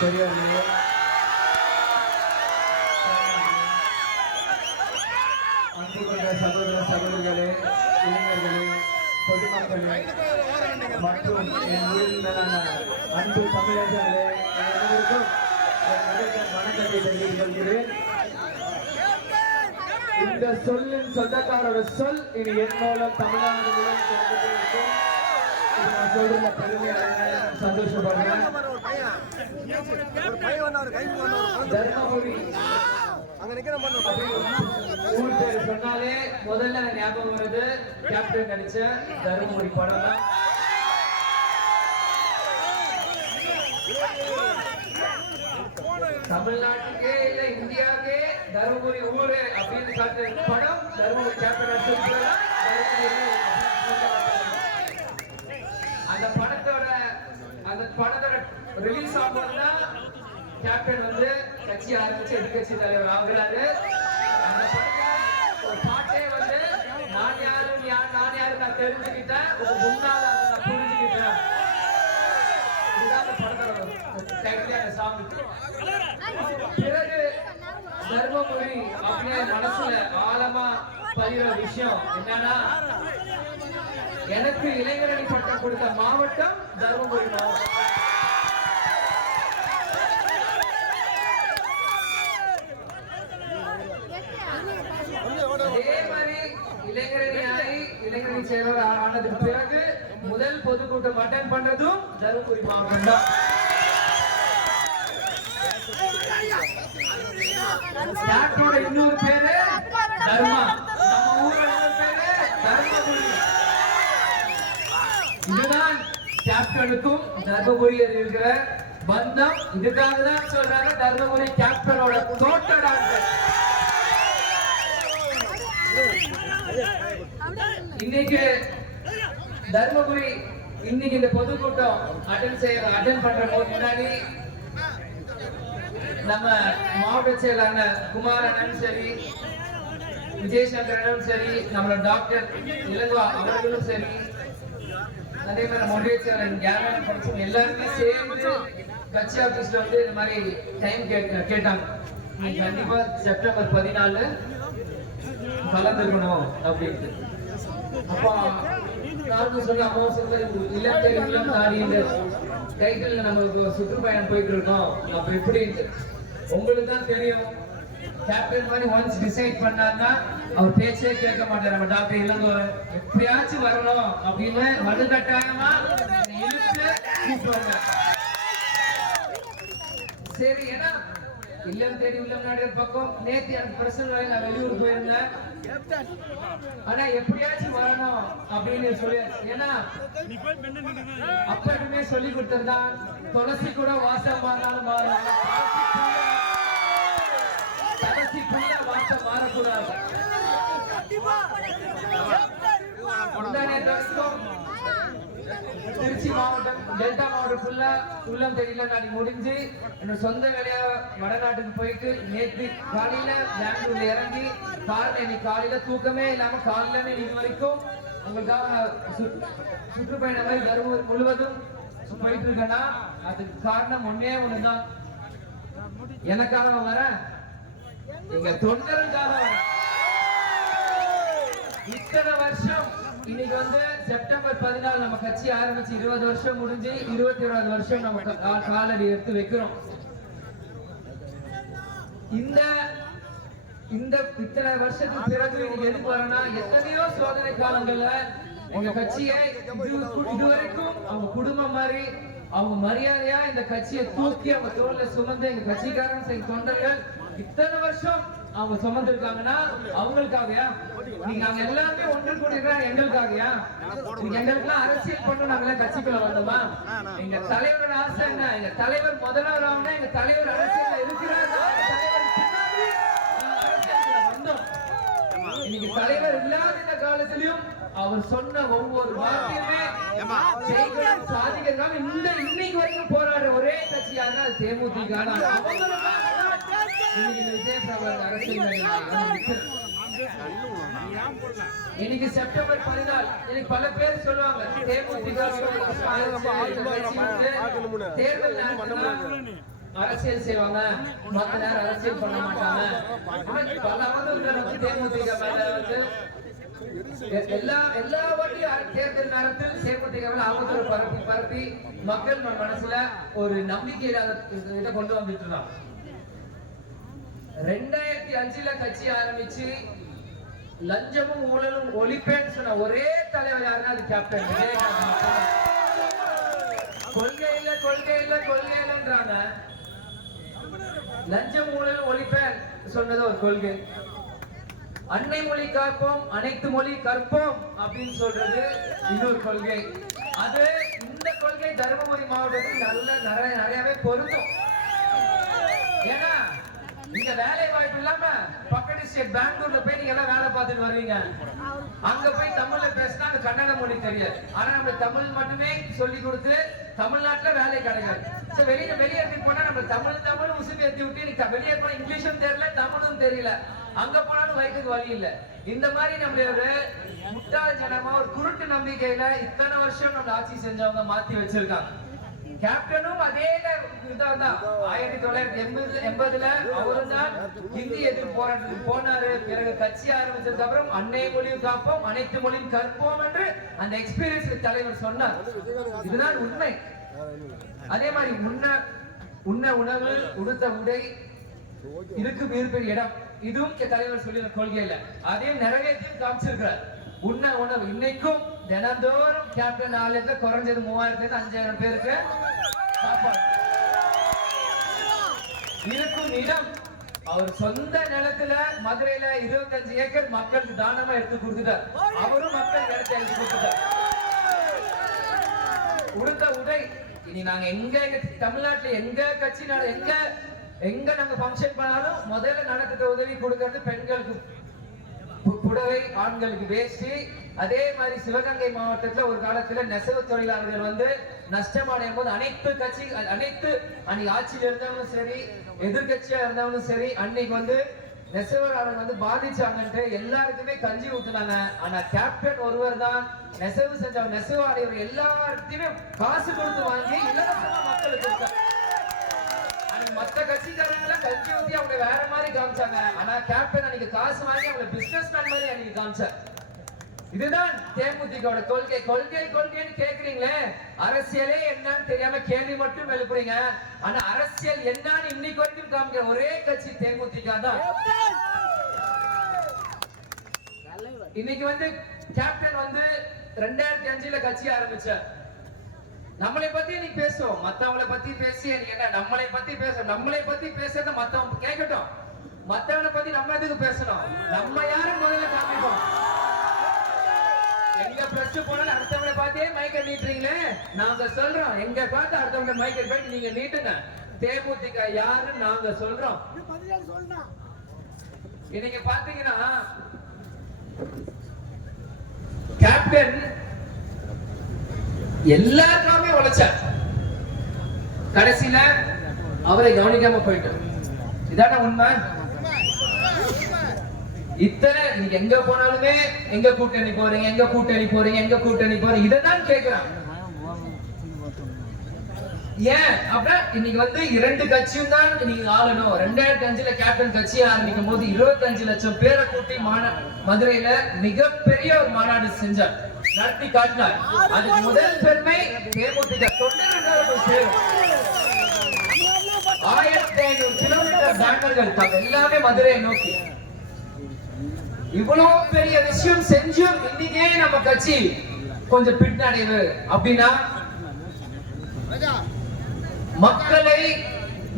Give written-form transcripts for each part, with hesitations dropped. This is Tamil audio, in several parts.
பெரியவர்களே, அன்பு கொண்ட சகோதர சகோதரிகளே, இளைஞர்களே, பொதுமக்களே மற்றும் என் ஊரில் மேலான அன்பு தமிழர்களே, அனைவருக்கும் வணக்கத்தை தெரிவித்துக் கொள்கிறேன். இந்த சொல்லின் சொந்தக்காரோட சொல் இனி என் மூலம் தமிழ்நாடு இருக்கும். நான் சொல்றத பெருமையாக சந்தோஷப்படுறேன். தர்மபுரி ஊர் பேர் சொன்னாலே முதல்ல ஞாபகம் வருது கேப்டன் நடிச்ச தர்மபுரி படம் தான். தமிழ்நாட்டுக்கே இல்ல இந்தியாவுக்கே தர்மபுரி ஊரு அப்படின்னு காட்டுற படம் தர்மபுரி கேப்டன் நடிச்ச. அந்த படத்தோட ரிலீஸ் ஆகும்போதுதான் கேப்டன் வந்து கட்சி ஆரம்பிச்சு எதிர்கட்சி தலைவர் ஆகுறாரு. அந்த படத்துல ஒரு பாட்டே வந்து நான் யாரு நான் தெரிஞ்சுக்கிட்டேன், உங்க முன்னால நான் புரிஞ்சுக்கிட்டேன். இதுதான் அந்த படத்தோட டைட்டிலான சாங். பிறகு தர்மபுரி அப்படியே மனசுல ஆழமா பதிகிற விஷயம் என்னன்னா, எனக்கு இளைஞரணி பட்டம் கொடுத்த மாவட்டம் தர்மபுரி மாவட்டம். அதே மாதிரி இளைஞரணி செயலர் ஆனதுக்கு பிறகு முதல் பொதுக்கூட்டம் அட்டெண்ட் பண்றதும் தர்மபுரி மாவட்டம் தான். இன்னொரு பேரு தர்மா, நம்ம ஊரோட பேரு தர்மபுரி. இதுதான் கேப்டனுக்கும் தர்மபுரியில் இருக்கிற பந்தம். இதுக்காக தான் சொல்றாங்க தர்மபுரி கேப்டனோட தோட்டடாங்க. இன்னைக்கு தர்மபுரி இன்னைக்கு இந்த பொதுக்கூட்டம் அட்டெண்ட் பண்ற போது முன்னாடி நம்ம மாவட்ட செயலாளர் குமார் அண்ணன் சரி, விஜயசங்கரனும் சரி, நம்மளோட டாக்டர் இளங்கோ அவர்களும் சரி, அதே மாதிரி ஒன்றிய செயலர் கேரளா படிச்சவங்க எல்லாருமே சேர்ந்து கட்சி ஆபீஸ்ல வந்து இந்த மாதிரி டைம் கேட்டாங்க. நீங்க கண்டிப்பா செப்டம்பர் 14 கலந்துக்கணும் அப்படின்ட்டு. அப்போ நானும் சொல்ல அம்மாவும் சொல்ல இல்லம் தெரியும் தாடின்ற டைட்டில் நம்ம சுற்றுப்பயணம் போயிட்டு இருக்கோம். அப்ப எப்படி உங்களுக்கு தான் தெரியும். கேப்டன் மாதிரி ஒன்ஸ் டிசைட் பண்ணாருன்னா அவர் பேச்சே கேட்க மாட்டார். நம்ம டாக்டர் இளங்கோ எப்படியாச்சும் வரணும் அப்படின்னு வலுக்கட்டாயமா இழுத்து கூப்பிடுவாங்க. சரி, ஏன்னா இல்லம் தேடி உள்ளம் நாடு பக்கம் நேத்து எனக்கு பிரச்சனை நான் வெளியூர் போயிருந்தேன். ஆனா எப்படியாச்சும் வரணும் அப்படின்னு சொல்லியாச்சு. ஏன்னா அப்ப சொல்லி கொடுத்திருந்தான், துளசி கூட வாசம் மாறினாலும் மாறலாம், வாசம் மாறக்கூடாது. திருச்சி மாவட்டம் டெல்டா மாவட்டம் ஃபுல்லா உள்ளம் தெரியல நாடி முடிஞ்சு என்னோட சொந்த வேலையா வடநாட்டுக்கு போயிட்டு நேற்று காலையில பெங்களூர்ல இறங்கி இன்னைக்கு காலையில தூக்கமே இல்லாம காலையில இது வரைக்கும் உங்களுக்காக சுற்றுப்பயணம் மாதிரி தருமபுரி முழுவதும் போயிட்டு இருக்கேன்னா அதுக்கு காரணம் ஒன்னே ஒண்ணுதான். எனக்காக வர எங்க தொண்டருக்காக வர. இத்தனை வருஷம் இன்னைக்கு வந்து செப்டம்பர் 14 நம்ம கட்சி ஆரம்பிச்சு 20 வருஷம் முடிஞ்சு 21வது வருஷம் நம்ம காலடி எடுத்து வைக்கிறோம். இந்த இத்தனை வருஷத்துக்கு பிறகு இன்னைக்கு எதுக்கு வரனா, எத்தனையோ சோதனை காலங்கள்ல எங்க கட்சியை இதுவரைக்கும் அவங்க குடும்பம் மாதிரி அவங்க மரியாதையா இந்த கட்சியை தூக்கி அவங்க தோல்ல சுமந்து எங்க கட்சிக்காரன் எங்க தொண்டர்கள் இத்தனை வருஷம் அவங்க சுமந்திருக்காங்கன்னா அவங்களுக்காகயா? நீங்க அங்க எல்லாமே ஒன்று கூடிடுறாங்க எங்களுக்காகயா? எங்களுக்குலாம் அரசியல் பண்ண நாங்களாம் கட்சிக்குள்ள வந்தோமா? எங்க தலைவரோட ஆசை என்ன? எங்க தலைவர் முதல்வர் ஆகணும், எங்க தலைவர் அரசியல் இருக்கிறார், இன்னைக்கு தலைவர் இல்லாத இந்த காலத்திலும் அவர் சொன்ன ஒவ்வொரு வார்த்தையுமே சாதிக்கிறதுக்காக இன்னைக்கு வரைக்கும் போராடுற ஒரே கட்சியாக அது தேமுதிக. இன்னைக்கு செப்டம்பர் 14 எனக்கு பல பேர் சொல்லுவாங்க தேமுதிக தேர்தல் அரசியல் செய்வாங்க, மத்த நேரம் அரசியல் பண்ண மாட்டாங்க. பல அவதூறுகள் தேமுதிக மேல வந்து எல்லா வாட்டியும் தேர்தல் நேரத்தில் தேமுதிகவில் அவதூறு பரப்பி மக்கள் மனசுல ஒரு நம்பிக்கை இல்லாத இதை கொண்டு வந்துட்டு இருந்தாங்க. 2005 கட்சி ஆரம்பிச்சு லஞ்சமும் ஊழலும் ஒழிப்பேன்னு சொன்ன ஒரே தலைவர் யாருன்னா அது கேப்டன் விஜயகாந்த். கொள்கை இல்லைன்றாங்க. லஞ்சம் ஊழல் ஒழிப்பேன் சொன்னது ஒரு கொள்கை. அன்னை மொழி காப்போம், அனைத்து மொழி கற்போம் அப்படின்னு சொல்றது இன்னொரு கொள்கை. அது இந்த கொள்கை தருமபுரி மாவட்டத்தில் நிறையவே பொருந்தும். ஏன்னா இங்க வேலை வாய்ப்பு இல்லாம பக்கத்து ஸ்டேட் பெங்களூர்ல போய் நீங்க எல்லாம் வேலை பார்த்துட்டு வருவீங்க. அங்க போய் தமிழ்ல பேசினா அந்த கன்னட மொழி தெரியாது. ஆனா நம்ம தமிழ் மட்டுமே சொல்லி கொடுத்து தமிழ்நாட்டுல வேலை கிடைக்காது. வெளியேறதுக்கு போனா நம்ம தமிழ் உசுப்பி ஏற்றி விட்டு வெளியே போனா இங்கிலீஷும் தெரியல, தமிழும் தெரியல. அங்க போனாலும் வயிற்றுக்கு வழி இல்ல. இந்த மாதிரி நம்மளுடைய ஒரு முட்டாள் ஜனமா ஒரு குருட்டு நம்பிக்கையில இத்தனை வருஷம் நம்ம ஆட்சி செஞ்சவங்க மாத்தி வச்சிருக்காங்க. கேப்டனும் அதே இதான் 1980 அவருதான் ஹிந்தி எதிர்ப்பு போராட்டத்துக்கு போனாரு. பிறகு கட்சி ஆரம்பிச்சதுக்கு அப்புறம் அன்னை மொழியும் காப்போம், அனைத்து மொழியும் கற்போம் என்று அந்த எக்ஸ்பீரியன்ஸ் தலைவர் சொன்னார். இதுதான் உண்மை. அதே மாதிரி உண்ண உணவு, உடுத்த உடை, இருக்கும் இருப்பின் இடம், இதுவும் தலைவர் சொல்லி கொள்கையில அதையும் நிறைவேற்றி காமிச்சிருக்கிறார். உண்ண உணவு இன்னைக்கும் தினந்தோறும் கேப்டன் ஆலயத்துல குறைஞ்சது 3000-5000 பேருக்கு சாப்பாடு. இருக்கும் இடம் அவர் சொந்த நிலத்துல மதுரையில 25 ஏக்கர் மக்களுக்கு தானமா எடுத்து கொடுத்துட்டார். அவரும் மக்கள் இடத்தை எடுத்து கொடுத்துட்டார். உடுத்த உடை இனி நாங்க எங்க தமிழ்நாட்டுல எங்க கட்சி எங்க நாங்க பங்கன் பண்ணாலும் முதல்ல நடத்துற உதவி கொடுக்கறது பெண்களுக்கு புடவை, ஆண்களுக்கு வேஷ்டி. அதே மாதிரி சிவகங்கை மாவட்டத்துல ஒரு காலத்துல நெசவு தொழிலாளர்கள் வந்து நஷ்டமடையும் போது அனைத்து அன்னைக்கு ஆட்சியில இருந்தவங்களும் சரி, எதிர்கட்சியா இருந்தவங்களும் சரி, அன்னைக்கு வந்து நெசவாளர்கள் வந்து பாதிச்சாங்கன்ட்டு எல்லாருக்குமே கஞ்சி ஊத்துனாங்க. ஆனா கேப்டன் ஒருவர் தான் நெசவு செஞ்சவங்க நெசவாளியவர் எல்லாத்தையுமே காசு கொடுத்து வாங்கி இலவசமா மக்களுக்கு கொடுத்தாங்க. மத்த கட்சிக்காரங்கள கட்சி ஊத்தி அவங்க வேற மாதிரி காமிச்சாங்க. ஆனா கேப்டன் அன்னைக்கு காசு வாங்கி அவங்க பிசினஸ் மேன் மாதிரி அன்னைக்கு காமிச்சார். இதுதான் தேமுதிகோட கொள்கை. கொள்கைன்னு கேக்குறீங்களே, அரசியலே என்னன்னு தெரியாம கேள்வி மட்டும் எழுப்புறீங்க. ஆனா அரசியல் என்னன்னு இன்னைக்கு வரைக்கும் காமிக்கிற ஒரே கட்சி தேமுதிக தான். இன்னைக்கு வந்து கேப்டன் வந்து 2005 கட்சி ஆரம்பிச்சார். நம்மளை பத்தி நீ பேசுவோம், மத்தவங்களை பத்தி பேசி என்ன நம்மளை பத்தி பேசும். நம்மளை பத்தி பேசுறத மத்தவங்க கேட்கட்டும். மத்தவனை பத்தி நம்ம எதுக்கு பேசணும்? நம்ம யாரும் முதல்ல காமிப்போம். எங்க பிரஸ் போனாலும் அடுத்தவங்களை பார்த்தே மைக்க நீட்டுறீங்களே, நாங்க சொல்றோம். எங்க பார்த்து அடுத்தவங்க மைக்க போயிட்டு நீங்க நீட்டுங்க. தேமுதிக யாருன்னு நாங்க சொல்றோம். இன்னைக்கு பாத்தீங்கன்னா கேப்டன் எல்லாருக்குமே உழைச்சார். கடைசியில அவரை கவனிக்காம போயிட்டார். இதான உண்மை. இத்தனை எங்க போனாலுமே எங்க கூட்டணி போறீங்க இதான் கேக்குறாங்க. ஏன் அப்படின்னா இன்னைக்கு வந்து 2 கட்சியும் தான் நீங்க ஆளணும். 2005 கேப்டன் கட்சி ஆரம்பிக்கும் போது 25 லட்சம் பேரை கூட்டி மதுரையில மிகப்பெரிய ஒரு மாநாடு செஞ்சார், நடத்தி காட்டினார். அதுக்கு முதல் பெருமை தேமுதிக தொண்டர்கள் சேரும். 1500 கிலோமீட்டர் பேனர்கள் எல்லாமே மதுரையை நோக்கி. இவ்வளவு பெரிய விஷயம் செஞ்சும் இன்னைக்கே நம்ம கட்சி கொஞ்சம் பின்னடைவு அப்படின்னா மக்களை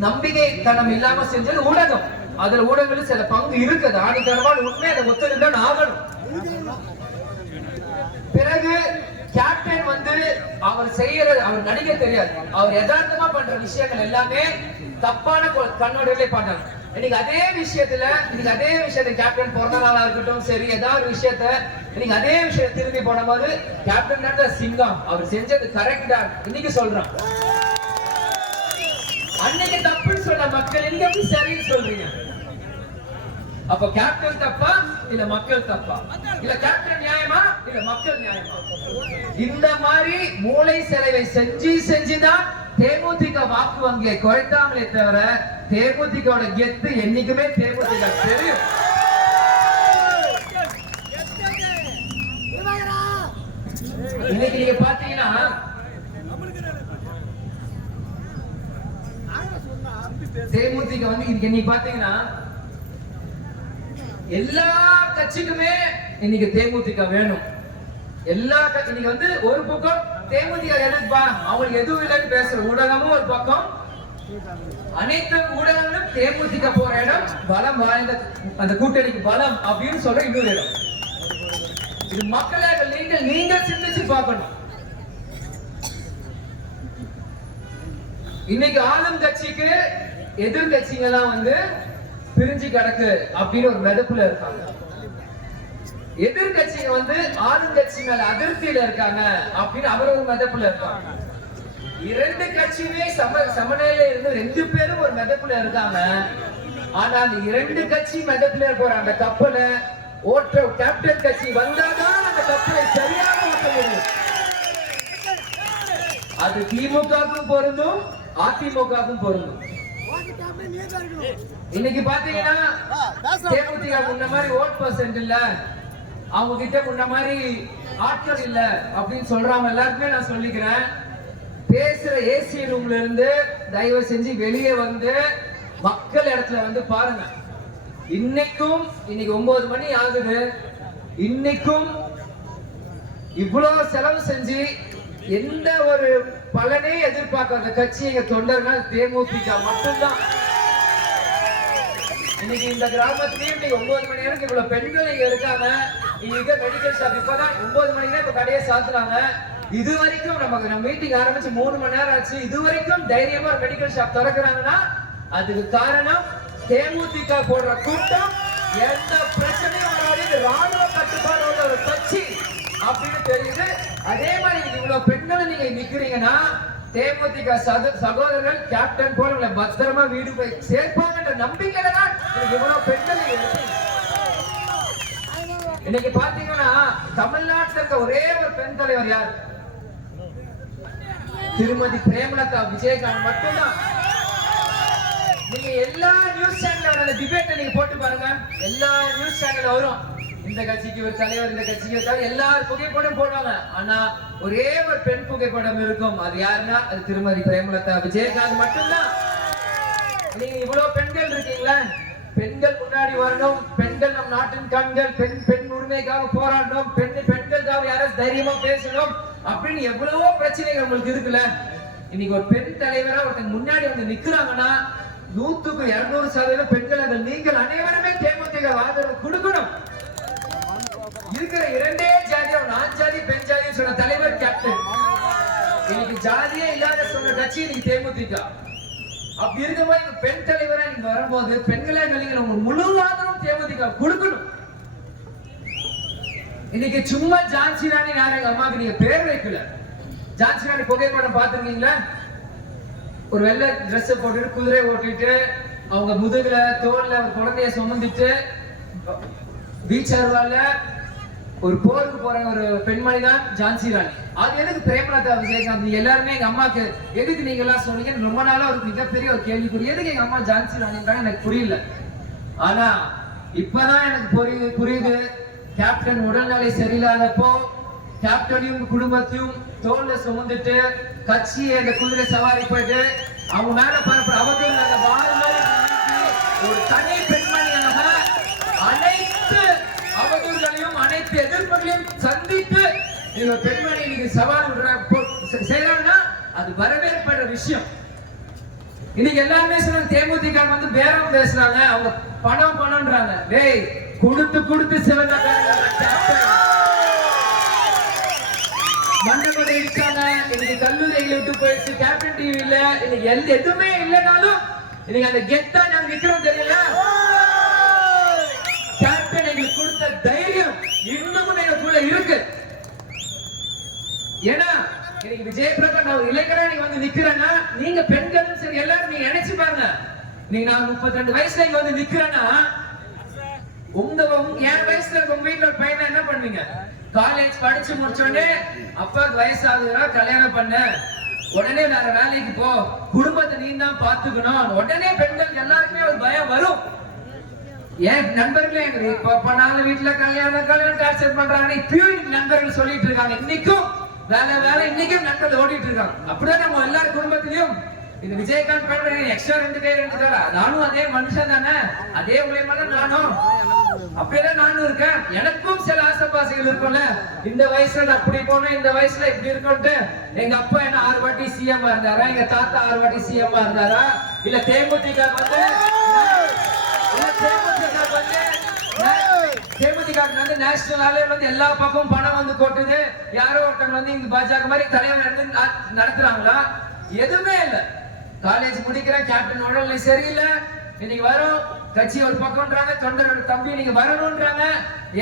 நம்பிக்கை தனம் இல்லாம செஞ்சது ஊடகம். அதுல ஊடகங்கள் சில பங்கு இருக்குது. ஆணித்தனமான உண்மை அதை ஒத்துதான் ஆகணும். பிறகு கேப்டன் வந்து அவர் நடிக்க தெரியாது. அவர் யதார்த்தமா பண்ற விஷயங்கள் எல்லாமே தப்பான கண்ணோடியிலே பண்ணாங்க. இன்னைக்கு அதே விஷயத்தை கேப்டன் பிறந்த நாளா இருக்கட்டும் சரி, ஏதாவது ஒரு விஷயத்த இன்னைக்கு அதே விஷயத்தை திரும்பி போடும்போது கேப்டன் தான் சிங்கம், அவர் செஞ்சது கரெக்டா இன்னைக்கு சொல்றான். அன்னைக்கு தப்புன்னு சொன்ன மக்கள் இன்னைக்கு எப்படி சரின்னு சொல்றீங்க? அப்ப கேப்டன் தப்பா இல்ல மக்கள் தப்பா? இல்ல கேப்டன் நியாயமா இல்ல மக்கள் நியாயமா? இந்த மாதிரி மூளை செலவை செஞ்சுதான் தேமுதிக வாக்கு வங்கியை குறைத்தாங்களே தவிர தேமுதிகோட கெத்து என்னைக்குமே தேமுதிக தெரியும். இன்னைக்கு நீங்க பாத்தீங்கன்னா தேமுதிக வந்து இன்னைக்கு பாத்தீங்கன்னா எல்லா கட்சிக்குமே இன்னைக்கு தேமுதிக வேணும். இன்னைக்கு வந்து ஒரு பக்கம் தேமுதிக எதிர்ப்பா அவங்களுக்கு எதுவும் இல்லைன்னு பேசுற ஊடகமும் ஒரு பக்கம், அனைத்து ஊடகங்களும் தேமுதிக போற இடம் பலம் வாய்ந்த அந்த கூட்டணிக்கு பலம் அப்படின்னு சொல்ற இன்னொரு இடம். இது மக்களாக நீங்கள் சிந்திச்சு பார்க்கணும். இன்னைக்கு ஆளும் கட்சிக்கு எதிர்கட்சிங்க தான் வந்து பிரிஞ்சு கிடக்கு அப்படின்னு ஒரு மெதப்புல இருக்காங்க. எதிர்கட்சிங்க வந்து ஆளுங்கட்சி மேல அதிருப்தியில இருக்காங்க அப்படின்னு அவர் ஒரு மெதப்புல இருக்காங்க. இரண்டு கட்சியுமே சமநிலையில இருந்து ரெண்டு பேரும் ஒரு மெதப்புல இருக்காங்க. ஆனா அந்த இரண்டு கட்சி மெதப்புல போற அந்த கப்பலை ஓட்ட கேப்டன் கட்சி வந்தாதான் அந்த கப்பலை சரியாக ஓட்ட முடியும். அது திமுகவுக்கும் பொருந்தும் அதிமுகவுக்கும் பொருந்தும். இன்னைக்கு பாத்தீங்கன்னா தேமுதிக முன்ன மாதிரி ஓட் பர்சன்ட் இல்ல, அவங்க கிட்ட முன்ன மாதிரி ஆட்கள் இல்ல அப்படின்னு சொல்றாங்க. எல்லாருக்குமே நான் சொல்லிக்கிறேன், பேசுற ஏசி ரூம்ல இருந்து தயவு செஞ்சு வெளியே வந்து மக்கள் இடத்துல வந்து பாருங்க. இன்னைக்கு 9 மணி ஆகுது, இன்னைக்கும் இவ்வளவு செலவு செஞ்சு எந்த ஒரு பலனே எதிர்பார்க்காத கட்சி எங்க தொண்டர்கள் தேமுதிக மட்டும்தான். இன்னைக்கு இந்த கிராமத்திலேயே 9 மணி நேரம் இவ்வளவு பெண்கள் இங்க இருக்காங்க. இங்க மெடிக்கல் ஷாப் இப்பதான் 9 மணி நேரம் இப்ப கடையை சாத்துறாங்க. இது வரைக்கும் நம்ம மீட்டிங் ஆரம்பிச்சு 3 மணி நேரம் ஆச்சு, இது வரைக்கும் தைரியமா ஒரு மெடிக்கல் ஷாப் திறக்கிறாங்கன்னா அதுக்கு காரணம் தேமுதிக போடுற கூட்டம். எந்த பிரச்சனையும் வராது, ராணுவ கட்டுப்பாடு உள்ள ஒரு கட்சி அப்படின்னு தெரியுது. அதே மாதிரி இவ்வளவு பெண்கள் நீங்க நிக்கிறீங்கன்னா தேமுதிக சகோதரர்கள் கேப்டன் போல உங்களை பத்திரமா வீடு போய் சேர்ப்பாங்கன்ற நம்பிக்கையில தான் இவ்வளவு பெண்கள் இன்னைக்கு பாத்தீங்கன்னா தமிழ்நாட்டில் இருக்க ஒரே ஒரு பெண் தலைவர் யார்? திருமதி பிரேமலதா விஜயகாந்த் மட்டும்தான். நீங்க எல்லா நியூஸ் சேனல்ல டிபேட் நீங்க போட்டு பாருங்க, எல்லா நியூஸ் சேனல்ல வரும் இந்த கட்சிக்கு ஒரு தலைவர், இந்த கட்சிக்கு தலைவர், எல்லாரும் புகைப்படம் போடுவாங்க. ஆனா ஒரே ஒரு பெண் புகைப்படம் இருக்கும். அது யாருன்னா அது திருமதி பிரேமலதா விஜயகாந்த் மட்டும்தான். நீங்க இவ்வளவு பெண்கள் இருக்கீங்களா, பெண்கள் முன்னாடி வரணும், பெண்கள் நம் நாட்டின் கண்கள், பெண் உரிமைக்காக போராடணும், பெண்களுக்காக யாரும் தைரியமா பேசணும் அப்படின்னு எவ்வளவோ பிரச்சனைகள் உங்களுக்கு இருக்குல்ல. இன்னைக்கு ஒரு பெண் தலைவரா ஒருத்தங்க முன்னாடி வந்து நிக்கிறாங்கன்னா 100க்கு 200% பெண்கள் நீங்கள் அனைவருமே தேமுதிக ஆதரவு கொடுக்கணும். இருக்கிற இரண்டே ஜாதியா நான் ஜாதி பெண் ஜாதி சொன்ன தலைவர் கேப்டன். இன்னைக்கு ஜாதியே இல்லாத சொன்ன கட்சி இன்னைக்கு தேமுதிக. அப்படி இருக்கும்போது பெண் தலைவரா நீங்க வரும்போது பெண்களே நீங்க உங்க முழு ஆதரவும் தேமுதிக கொடுக்கணும். இன்னைக்கு சும்மா ஜான்சி ராணி யாரும் அம்மாவுக்கு நீங்க பேர் வைக்கல. ஜான்சி ராணி புகைப்படம் பார்த்திருக்கீங்களா? ஒரு வெள்ளை ட்ரெஸ் போட்டுட்டு குதிரை ஓட்டிட்டு அவங்க முதுகுல தோல்ல குழந்தைய சுமந்துட்டு பீச் அருவால ஒரு போருக்கு போற ஒரு பெண்மணி தான் ஜான்சி ராணி. அது எதுக்கு பிரேமலதா விஜயகாந்த் எல்லாருமே எங்க அம்மாக்கு எதுக்கு நீங்க எல்லாம் சொன்னீங்க? ரொம்ப நாளா ஒரு மிகப்பெரிய ஒரு கேள்விக்குறி. எதுக்கு எங்க அம்மா ஜான்சி ராணின்றாங்க எனக்கு புரியல. ஆனா இப்பதான் எனக்கு புரியுது. கேப்டன் உடல்நிலை சரியில்லாதப்போ கேப்டனையும் குடும்பத்தையும் தோல்ல சுமந்துட்டு கட்சியை அந்த குதிரை சவாரி போயிட்டு அவங்க மேல பரப்புற அவதூறு ஒரு தனி பெண்மணியாக அனைத்து அவதூறுகளையும் அனைத்து எதிர்ப்புகளையும் சந்தித்து நீங்க பெண்மணி நீங்க சவால் செய்யறாங்கன்னா அது வரவேற்படுற விஷயம். இன்னைக்கு எல்லாருமே சொல்றாங்க தேமுதிக வந்து பேரம் பேசுறாங்க, அவங்க பணம்ன்றாங்க. டேய் கொடுத்து சிவந்த மண்டபத்தை இடிச்சாங்க. இன்னைக்கு கல்லூரிகளை விட்டு போயிடுச்சு, கேப்டன் டிவி இல்ல, இன்னைக்கு எதுவுமே இல்லைனாலும் இன்னைக்கு அந்த கெத்தா நாங்க நிக்கிறோம் தெரியல. எங்களுக்கு கொடுத்த தைரியம் இன்னமும் எங்களுக்குள்ள இருக்கு. ஏன்னா இன்னைக்கு விஜய் பிரகாஷ் நான் ஒரு இளைஞரா நீங்க வந்து நிக்கிறேன்னா, நீங்க பெண்களும் சரி எல்லாரும் நீங்க நினைச்சு பாருங்க. நீங்க நான் 32 வயசுல இங்க வந்து நிக்கிறேன்னா, என் வயசுல உங்க வீட்டுல ஒரு பையனை என்ன பண்ணுவீங்க? காலேஜ் படிச்சு முடிச்சோடனே அப்பாவுக்கு வயசாகுதுன்னா கல்யாணம் பண்ண, உடனே வேற வேலைக்கு போ, குடும்பத்தை நீ தான் பாத்துக்கணும். உடனே பெண்கள் எல்லாருக்குமே ஒரு பயம் வரும். என் நண்பர்களே இப்ப நாலு வீட்டுல கல்யாணம் டார்ச்சர் பண்றாங்க. இப்பயும் நண்பர்கள் சொல்லிட்டு இருக்காங்க, இன்னைக்கும் வேலை இன்னைக்கும் நண்பர்கள் ஓடிட்டு இருக்காங்க. அப்படிதான் நம்ம எல்லாரும் குடும்பத்திலையும் இது விஜயகாந்த் பண்ற எக்ஸ்ட்ரா 2 கை 2 கால், நானும் அதே மனுஷன் தானே, அதே மூலியமா தான் நானும் அப்படியேதான் நானும் இருக்கேன். எனக்கும் சில ஆசைப்பாசைகள் இருக்கும்ல. இந்த வயசுல அப்படி போனேன், இந்த வயசுல இப்படி இருக்கும்ட்டு. எங்க அப்பா என்ன 6 வாட்டி சிஎம் இருந்தாரா, எங்க தாத்தா 6 வாட்டி சிஎம் இருந்தாரா, இல்ல தேமுதிக வந்து நேஷனல் வந்து எல்லா பக்கமும் பணம் வந்து கொட்டுது, யாரோ ஒருத்தங்க வந்து இந்த பாஜக மாதிரி தலைவர் நடத்துறாங்களா? எதுவுமே இல்ல. காலேஜ் முடிக்கிறேன், கேப்டன் உடல்நிலை சரியில்லை, இன்னைக்கு வரும் கட்சி ஒரு பக்கம்ன்றாங்க, தொண்டரோட தம்பி நீங்க வரணும்ன்றாங்க.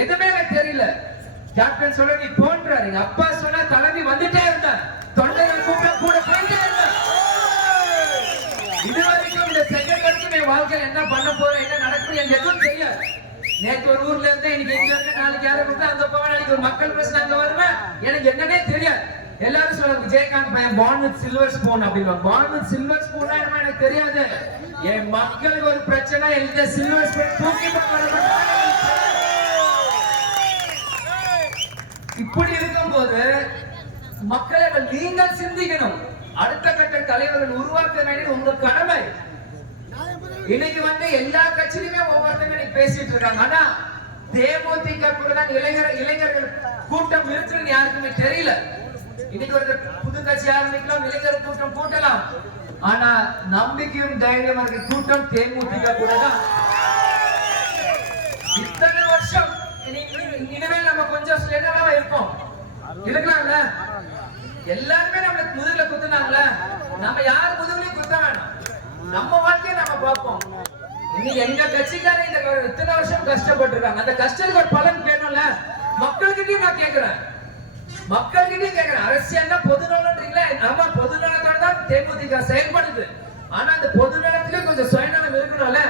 எதுவுமே எனக்கு தெரியல. கேப்டன் சொல்ல நீ போன்றாரு, எங்க அப்பா சொன்னா தலைவி வந்துட்டே இருந்தேன், தொண்டர்கள் கூட்டம் கூட போயிட்டே இருந்தேன். இது வரைக்கும் இந்த செகண்ட் வரைக்கும் என் வாழ்க்கையில் என்ன பண்ண போறேன், என்ன நடக்கும் எனக்கு எதுவும் தெரியாது. நேற்று ஒரு ஊர்ல இருந்து இன்னைக்கு எங்க இருந்து நாளைக்கு யாரை கொடுத்தா அந்த போவேன், நாளைக்கு ஒரு மக்கள் பிரச்சனை அங்க வருவேன், எனக்கு என்னன்னே தெரியாது. எல்லாரும் சொல்லுவாங்க விஜயகாந்த் பையன் born with silver spoon அப்படின்னா, born with silver spoon எனக்கு தெரியாது. என் மக்களுக்கு ஒரு பிரச்சனை, இந்த சில்வர் ஸ்பூன் தூக்கி இப்படி இருக்கும்போது மக்களை நீங்கள் சிந்திக்கணும். அடுத்த கட்ட தலைவர்கள் உருவாக்க வேண்டியது உங்க கடமை. இன்னைக்கு வந்து எல்லா கட்சியிலுமே ஒவ்வொருத்தங்க பேசிட்டு இருக்காங்க. ஆனா தேமுதிக கூட தான் இளைஞர்கள் கூட்டம் இருக்குன்னு யாருக்குமே தெரியல. இன்னைக்கு ஒரு புது கட்சி ஆரம்பிக்கலாம், இளைஞர் கூட்டம் கூட்டலாம். ஆனா நம்பிக்கையும் தைரியம் இருக்க கூட்டம் தேமுதிக கூட தான். இத்தனை வருஷம் இனிமேல் நம்ம கொஞ்சம் ஸ்லெண்டரா இருப்போம், இருக்கலாம்ல. எல்லாருமே நம்ம முதுகுல குத்துனாங்களே, நம்ம யார் முதுகுலையும் குத்த வேணாம், நம்ம வாழ்க்கையை நம்ம பார்ப்போம். இன்னைக்கு எங்க கட்சிக்காரர் இந்த இத்தனை வருஷம் கஷ்டப்பட்டு இருக்காங்க, அந்த கஷ்டத்துக்கு ஒரு பலன் வேணும்ல. மக்கள்கிட்டயும் நான் கேட்கிறேன், மக்கள்கிட்டயும் கேட்கிறேன், அரசியல்னா பொதுநலன்றீங்களா? நம்ம பொதுநலத்தோட தான் தேமுதிக செயல்படுது. ஆனா அந்த பொதுநலத்திலயும் கொஞ்சம் சுயநலம் இருக்கணும்ல.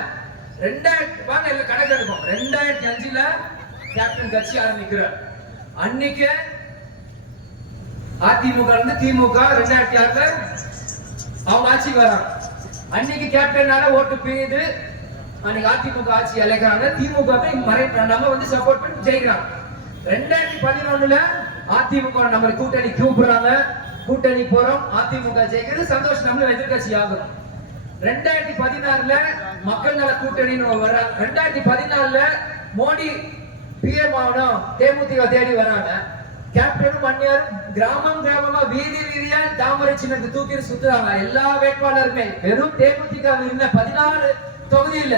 2000 வாங்க எல்லாம் கணக்கு எடுப்போம். 2005ல கேப்டன் கட்சி ஆரம்பிக்கிறார். அன்னைக்கு அதிமுக இருந்து திமுக 2006ல அவங்க ஆட்சிக்கு வராங்க. அன்னைக்கு கேப்டனால ஓட்டு பெய்யுது, அன்னைக்கு அதிமுக ஆட்சி அழைக்கிறாங்க, திமுக நம்ம வந்து சப்போர்ட் பண்ணி ஜெயிக்கிறாங்க. 2011ல அதிமுக நம்ம கூட்டணி கூப்பிடுறாங்க, கூட்டணி போறோம், அதிமுக ஜெயிக்கிறது, சந்தோஷம், நம்ம எதிர்கட்சி ஆகணும். 2016ல மக்கள் நல கூட்டணின்னு வர்றாங்க. 2014ல மோடி பிஎம் ஆகணும், தேமுதிக தேடி வராங்க. கேப்டனும் மன்னியாரும் கிராமமா வீதியா தாமரை சின்னத்தை தூக்கி சுத்துறாங்க. எல்லா வேட்பாளருமே வெறும் தேமுதிக 14 தொகுதி இல்ல,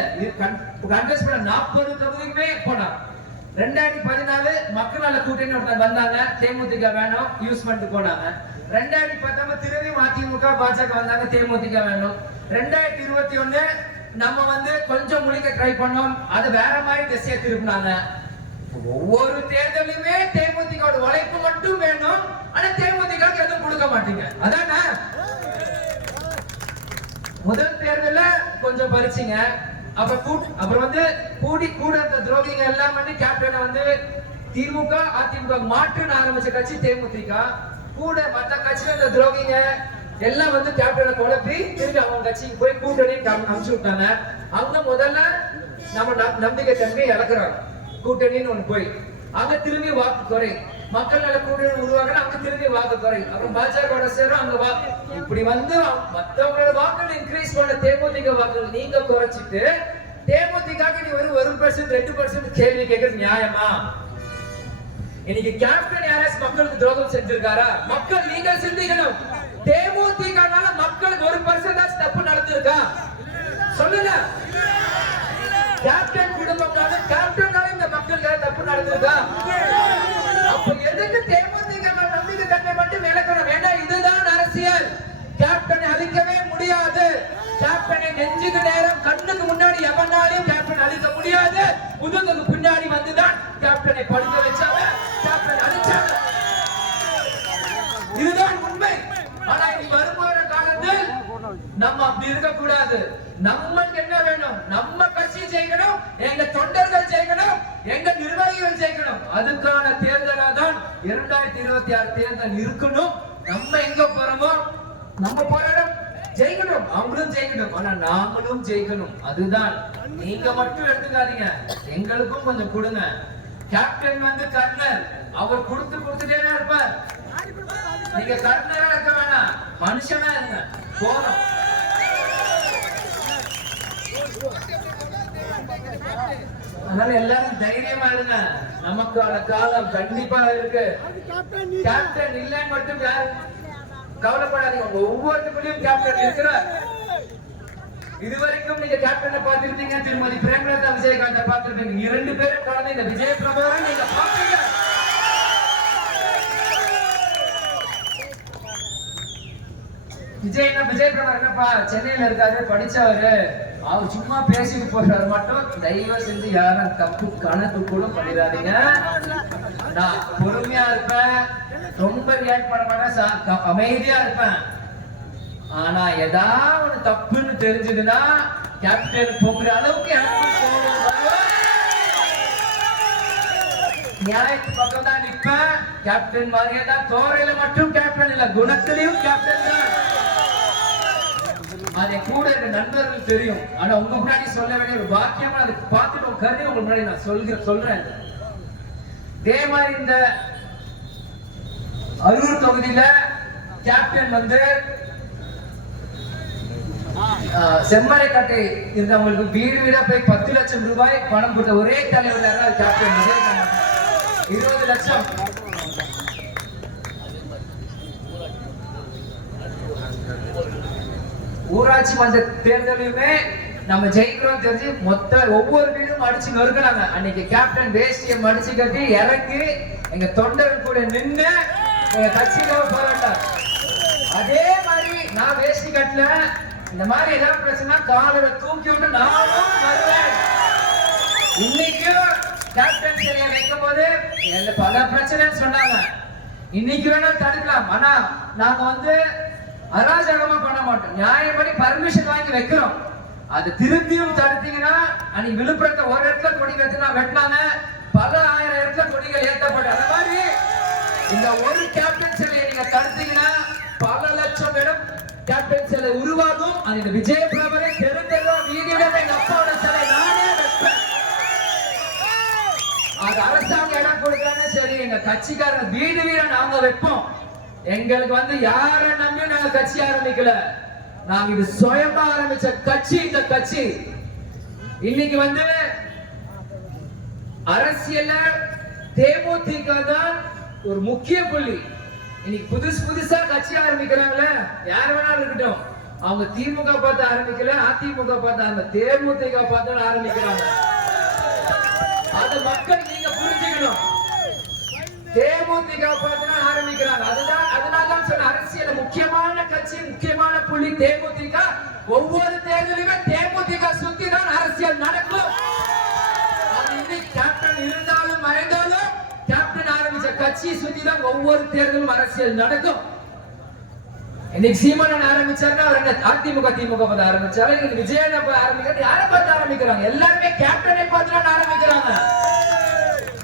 40 தொகுதிக்குமே போனாங்க. 2014 மக்கள் நல கூட்டணி வந்தாங்க, தேமுதிக வேணும் யூஸ் பண்ணிட்டு போனாங்க. 2019 திரும்பியும் அதிமுக பாஜக வந்தாங்க, தேமுதிக வேணும். 2021 நம்ம வந்து கொஞ்சம் முழிக்க ட்ரை பண்ணோம், அது வேற மாதிரி திசையை திருப்பினாங்க. ஒவ்வொரு தேர்தலுமே தேமுதிக உழைப்பு மட்டும் வேணும், ஆனா தேமுதிக எதுவும் கொடுக்க மாட்டீங்க. அதானே முதல் தேர்தல கொஞ்சம் பறிச்சிங்க, அப்புறம் வந்து கூட துரோகிங்க எல்லாம் வந்து கேப்டனை வந்து திமுக அதிமுக மாற்றுன்னு ஆரம்பிச்ச கட்சி தேமுதிக. கூட மற்ற கட்சியில இந்த துரோகிங்க எல்லாம் வந்து கேப்டனை குழப்பி திரும்பி அவங்க கட்சிக்கு போய் கூட்டணி அனுப்பிச்சு விட்டாங்க. அவங்க முதல்ல நம்ம நம்பிக்கை தன்மை இழக்கிறாங்க. கூட்டணின்னு ஒண்ணு போய் அங்க திரும்பி வாக்கு குறை, மக்கள் நல கூட்டணி உருவாங்க, அங்க திரும்பி வாக்கு குறை, அப்புறம் பாஜக சேரும் அங்க வாக்கு. இப்படி வந்து மற்றவங்களோட வாக்குகள் இன்க்ரீஸ் பண்ண தேமுதிக வாக்குகள் நீங்க குறைச்சிட்டு தேமுதிக நீ ஒரு 1% 2% கேள்வி கேட்கறது நியாயமா? இன்னைக்கு கேப்டன் யாரஸ் மக்களுக்கு துரோகம் செஞ்சிருக்காரா? மக்கள் நீங்க சிந்திக்கணும். தேமுதிகனால மக்களுக்கு 1% தப்பு நடந்திருக்கா சொல்லுங்க. கேப்டன் குடும்பம்னால கேப்டனால இந்த மக்களுக்கு தப்பு நடந்திருக்கா? அப்ப எதுக்கு தேமுதிக நம்பிக்கை தன்மை மட்டும் இழக்கணும்? வேண்டாம், இதுதான் அரசியல். கேப்டனை அழிக்கவே முடியாது. கேப்டனை நெஞ்சுக்கு நேரம் கண்ணுக்கு முன்னாடி எவனாலையும் கேப்டன் அழிக்க முடியாது. முதுகுக்கு பின்னாடி வந்துதான் கேப்டனை படுக்க வச்சாங்க, கேப்டன் அடிச்சாங்க. இதுதான் உண்மை. ஆனா இனி வருமான காலத்தில் நம்ம அப்படி இருக்க கூடாது. நமக்கு என்ன வேணும்? நம்ம கட்சி ஜெயிக்கணும், எங்க தொண்டர்கள் ஜெயிக்கணும், எங்க நிர்வாகிகள் ஜெயிக்கணும். அதுக்கான தேர்தலா தான் 2026 தேர்தல் இருக்கணும். நம்ம எங்க போறோமோ நம்ம போராடம் ஜெயிக்கணும், அவங்களும் ஜெயிக்கணும், ஆனா நாமளும் ஜெயிக்கணும். அதுதான். நீங்க மட்டும் எடுத்துக்காதீங்க, எங்களுக்கும் கொஞ்சம் கொடுங்க. கேப்டன் வந்து கர்னல், அவர் கொடுத்துட்டே இருப்பார். நீங்க கர்னலா இருக்க வேணாம், மனுஷனா இருங்க போதும். அதனால எல்லாரும் தைரியமா இருங்க, நமக்கான காலம் கண்டிப்பா இருக்கு. கேப்டன் இல்லைன்னு மட்டும் கவலைப்படாதீங்க, உங்க ஒவ்வொருத்தருக்கும் கேப்டன் இருக்கிறார். இதுவரைக்கும் நீங்க கேப்டனை பார்த்திருப்பீங்க, திருமதி பிரேமலதா விஜயகாந்த பார்த்திருப்பீங்க. 2 பேரும் கலந்து இந்த விஜய் பிரபாகரன் நீங்க பாப்பீங்க. விஜய் பிரபாகரன் என்னப்பா சென்னையில இருக்காரு, படிச்சவரு, அவர் சும்மா பேசிட்டு போறாரு மட்டும் தயவு செஞ்சு யாரும் தப்பு கணக்கு கூட பண்ணிடாதீங்க. நான் பொறுமையா இருப்பேன், ரொம்ப ரியாக்ட் பண்ண மாட்டேன், அமைதியா இருப்பேன். ஆனா ஏதாவது தப்புன்னு தெரிஞ்சதுன்னா கேப்டன் போகிற அளவுக்கு நியாயத்து பக்கம் தான் நிற்பேன். கேப்டன் மாதிரியே தான், தோரையில மட்டும் கேப்டன் இல்ல, குணத்திலையும் கேப்டன் தான். அதை கூட இருக்க நண்பர்கள் தெரியும். ஆனா உங்க முன்னாடி சொல்ல வேண்டிய ஒரு வாக்கியமா அதை பார்த்துட்டு கருதி உங்க முன்னாடி நான் சொல்றேன். இதே மாதிரி இந்த அரூர் தொகுதியில கேப்டன் வந்து செம்மரைக்கட்டை இருந்தவங்களுக்கு வீடு வீடா போய் 10 லட்சம் ரூபாய் பணம் கொடுத்த ஒரே தலைவர் யாராவது கேப்டன் விஜயகாந்த். 20 லட்சம். ஊராட்சி மன்ற தேர்தலுமே நம்ம ஜெயிக்கிறோம் தெரிஞ்சு ஒவ்வொரு வீடும் அடிச்சு நொறுக்கிறாங்க. அன்னைக்கு கேப்டன் வேஷ்டியை மடிச்சு கட்டி இறங்கி எங்க தொண்டர்கள் கூட நின்று எங்க கட்சியில போராட்டார். அதே மாதிரி நான் வேஷ்டி கட்டல, இந்த மாதிரி ஏதாவது பிரச்சனை காலையில தூக்கி விட்டு நானும் வருவேன். இன்னைக்கும் கேப்டன் சிலையை வைக்கும் போது பல பிரச்சனை சொன்னாங்க. இன்னைக்கு வேணா தடுக்கலாம், ஆனா நாங்க வந்து அராஜகமா பண்ண மாட்டோம். நியாயப்படி பர்மிஷன் வாங்கி வைக்கிறோம். அது திருப்பியும் தடுத்தீங்கன்னா, அன்னைக்கு விழுப்புரத்தை ஒரு இடத்துல கொடி வெட்டினாங்க, பல ஆயிரம் இடத்துல கொடிகள் ஏற்றப்பட்டு. அந்த மாதிரி இந்த ஒரு கேப்டன் சிலையை நீங்க தடுத்தீங்கன்னா பல லட்சம் இடம் கேப்டன் சிலை உருவாகும். அது இந்த விஜய் பிரபரை தெரிஞ்சதும் வீடியோல எங்க அப்பாவோட சிலை நானே வைப்பேன். அது அரசாங்கம் இடம் கொடுக்கான்னு சரி, எங்க கட்சிக்காரங்க வீடு வீட நாங்க வைப்போம். எங்களுக்கு வந்து யார நம்பி நாங்க கட்சி ஆரம்பிக்கல, நாங்க இது சுயமா ஆரம்பிச்ச கட்சி. இந்த கட்சி இன்னைக்கு வந்து அரசியல்ல தேமுதிக தான் ஒரு முக்கிய புள்ளி. இன்னைக்கு புதுசா கட்சி ஆரம்பிக்கிறாங்களே, யார் வேணாலும் இருக்கட்டும், அவங்க திமுக பார்த்து ஆரம்பிக்கல, அதிமுக பார்த்து தேமுதிக பார்த்து ஆரம்பிக்கிறாங்க. அது மக்கள் நீங்க புரிஞ்சுக்கணும். தேமுதிக பார்த்து ஆரம்பிக்கிறாங்க. அதனால சொன்ன அரசியல் முக்கியமான கட்சி, முக்கியமான புள்ளி தேமுதிக. ஒவ்வொரு தேர்தலுமே தேமுதிக சுத்தி தான் அரசியல் நடக்கும். அது இன்னைக்கு கேப்டன் இருந்தாலும் மறைந்தாலும் கேப்டன் ஆரம்பிச்ச கட்சி சுத்தி தான் ஒவ்வொரு தேர்தலும் அரசியல் நடக்கும். இன்னைக்கு சீமானன் ஆரம்பிச்சாருன்னா அவர் அதிமுக திமுக பார்த்து ஆரம்பிச்சாரு. இன்னைக்கு விஜயனை ஆரம்பிக்கிறது யாரை பார்த்து ஆரம்பிக்கிறாங்க? எல்லாருமே கேப்டனை பார்த்து தான் ஆரம்பிக்கிறாங்க.